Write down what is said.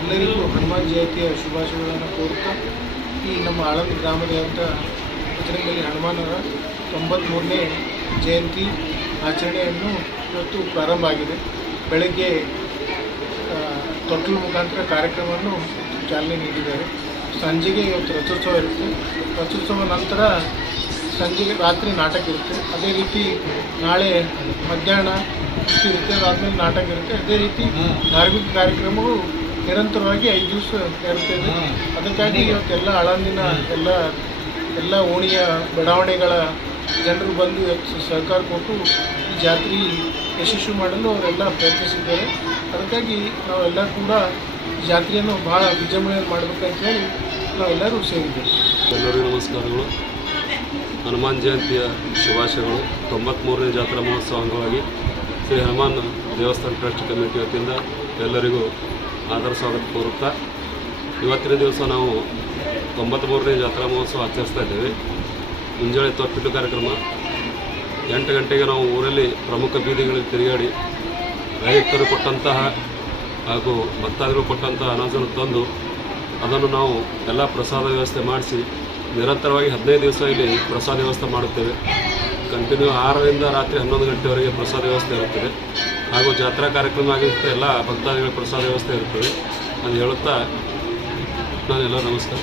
ಎಲ್ಲರಿಗೂ ಹನುಮಾನ್ ಜಯಂತಿಯ ಶುಭಾಶಯಗಳನ್ನು ಕೋರುತ್ತಾ ಈ ನಮ್ಮ ಆಳಂದ ಗ್ರಾಮದ ಬಜರಂಗಬಲಿ ಹನುಮಾನರ 93ನೇ ಜಯಂತಿ ಆಚರಣೆಯನ್ನು ಇವತ್ತು ಪ್ರಾರಂಭ ಆಗಿದೆ. ಬೆಳಗ್ಗೆ ತೊಟ್ಟಿಲು ಮುಖಾಂತರ ಕಾರ್ಯಕ್ರಮವನ್ನು ಚಾಲನೆ ನೀಡಿದ್ದಾರೆ. ಸಂಜೆಗೆ ಇವತ್ತು ರಥೋತ್ಸವ ಇರುತ್ತೆ. ರಥೋತ್ಸವ ನಂತರ ಸಂಜೆಗೆ ರಾತ್ರಿ ನಾಟಕ ಇರುತ್ತೆ. ಅದೇ ರೀತಿ ನಾಳೆ ಮಧ್ಯಾಹ್ನ ಇರುತ್ತೆ, ಅದಾದಮೇಲೆ ನಾಟಕ ಇರುತ್ತೆ. ಅದೇ ರೀತಿ ಧಾರ್ಮಿಕ ಕಾರ್ಯಕ್ರಮಗಳು ನಿರಂತರವಾಗಿ 5 ದಿವಸ ಇರುತ್ತದೆ. ಅದಕ್ಕಾಗಿ ಇವತ್ತೆಲ್ಲ ಆಳಂದಿನ ಎಲ್ಲ ಓಣಿಯ ಬಡಾವಣೆಗಳ ಜನರು ಬಂದು ಸಹಕಾರ ಕೊಟ್ಟು ಈ ಜಾತ್ರೆ ಯಶಸ್ವಿ ಮಾಡಲು ಅವರೆಲ್ಲ ಪ್ರಯತ್ನಿಸಿದ್ದಾರೆ. ಅದಕ್ಕಾಗಿ ನಾವೆಲ್ಲ ಕೂಡ ಜಾತ್ರೆಯನ್ನು ಭಾಳ ವಿಜೃಂಭಣೆಯಲ್ಲಿ ಮಾಡಬೇಕಂತ ಹೇಳಿ ನಾವೆಲ್ಲರೂ ಸೇರಿದ್ದೇವೆ. ಎಲ್ಲರಿಗೂ ನಮಸ್ಕಾರಗಳು. ಹನುಮಾನ್ ಜಯಂತಿಯ ಶುಭಾಶಯಗಳು. 93ನೇ ಜಾತ್ರಾ ಮಹೋತ್ಸವ ಅಂಗವಾಗಿ ಶ್ರೀ ಹನುಮಾನ್ ದೇವಸ್ಥಾನ ಟ್ರಸ್ಟ್ ಕಮಿಟಿ ವತಿಯಿಂದ ಎಲ್ಲರಿಗೂ ಆದರ ಸ್ವಾಗತ ಕೋರುತ್ತಾ, ಇವತ್ತಿನ ದಿವಸ ನಾವು 93ನೇ ಜಾತ್ರಾ ಮಹೋತ್ಸವ ಆಚರಿಸ್ತಾ ಇದ್ದೇವೆ. ಮುಂಜಾನೆ ತೊಟ್ಟಿಲು ಕಾರ್ಯಕ್ರಮ 8 ಗಂಟೆಗೆ ನಾವು ಊರಲ್ಲಿ ಪ್ರಮುಖ ಬೀದಿಗಳಲ್ಲಿ ತಿರುಗಾಡಿ ರೈತರು ಕೊಟ್ಟಂತಹ ಹಾಗೂ ಭಕ್ತಾದಿಗಳು ಕೊಟ್ಟಂತಹ ಅನಾಜನ್ನು ತಂದು ಅದನ್ನು ನಾವು ಎಲ್ಲ ಪ್ರಸಾದ ವ್ಯವಸ್ಥೆ ಮಾಡಿಸಿ ನಿರಂತರವಾಗಿ 15 ದಿವಸ ಇಲ್ಲಿ ಪ್ರಸಾದ ವ್ಯವಸ್ಥೆ ಮಾಡುತ್ತೇವೆ. ಕಂಟಿನ್ಯೂ 6ರಿಂದ ರಾತ್ರಿ 11 ಗಂಟೆವರೆಗೆ ಪ್ರಸಾದ ವ್ಯವಸ್ಥೆ ಇರುತ್ತದೆ. ಹಾಗೂ ಜಾತ್ರಾ ಕಾರ್ಯಕ್ರಮ ಆಗಿರುತ್ತೆ, ಎಲ್ಲ ಭಕ್ತಾದಿಗಳ ಪ್ರಸಾದ ವ್ಯವಸ್ಥೆ ಇರುತ್ತದೆ. ಅದು ಹೇಳುತ್ತಾ ನಾನೆಲ್ಲ ನಮಸ್ಕಾರ.